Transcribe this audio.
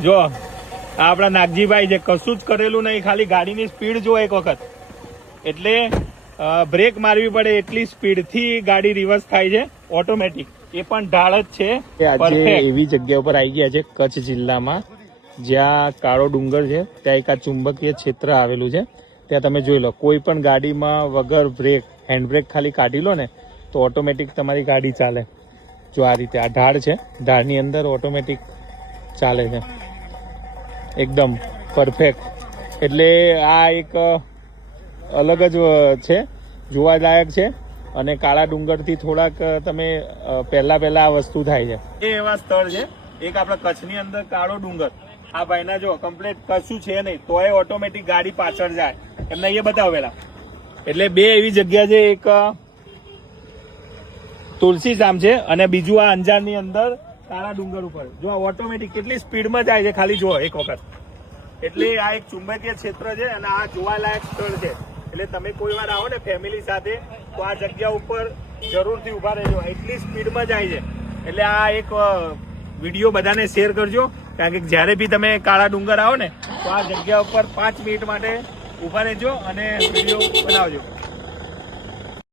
જો આપણા નાગજીભાઈ છે, કશું જ કરેલું નહીં, ખાલી ગાડીની સ્પીડ જો એક વખત, એટલે બ્રેક મારવી પડે એટલી સ્પીડથી ગાડી રિવર્સ થાય છે ઓટોમેટિક. એ પણ ઢાળ જ છે. આજે એવી જગ્યા ઉપર આવી ગયા છે કચ્છ જિલ્લામાં જ્યાં કાળો ડુંગર છે, ત્યાં એક આ ચુંબકીય ક્ષેત્ર આવેલું છે. ત્યાં તમે જોઈ લો, કોઈ પણ ગાડીમાં વગર બ્રેક, હેન્ડ બ્રેક ખાલી કાઢી લો ને તો ઓટોમેટિક તમારી ગાડી ચાલે. જો આ રીતે આ ઢાળ છે, ઢાળની અંદર ઓટોમેટિક ચાલે છે એકદમ પરફેક્ટ. એટલે આ એક અલગ જ છે, જોવાલાયક છે. અને કાળા ડુંગરથી થોડાક તમે પહેલા આ વસ્તુ થાય છે. એ એવા સ્થળ છે, એક આપણા કચ્છની અંદર કાળો ડુંગર. આ ભાઈના જો કમ્પ્લીટ કશું છે નહીં તોય ઓટોમેટિક ગાડી પાછળ જાય, એમને એ બતાવેલા. એટલે બે એવી જગ્યા છે, એક તુલસીધામ છે અને બીજું આ અંજારની અંદર કાળા ડુંગર ઉપર. જો ઓટોમેટિક કેટલી સ્પીડમાં જાય છે ખાલી જુઓ એક વખત. એટલે આ એક ચુંબકીય ક્ષેત્ર છે અને આ જોવાલાયક સ્થળ છે. એટલે તમે કોઈ વાર આવો ને ફેમિલી સાથે તો આ જગ્યા ઉપર જરૂરથી ઉભા રહેજો, એટલી સ્પીડમાં જાય છે. એટલે આ એક વિડીયો બધાને શેર કરજો, કારણ કે જ્યારે બી તમે કાળા ડુંગર આવો ને તો આ જગ્યા ઉપર 5 મિનિટ માટે ઉભા રહેજો અને વિડીયો બનાવજો.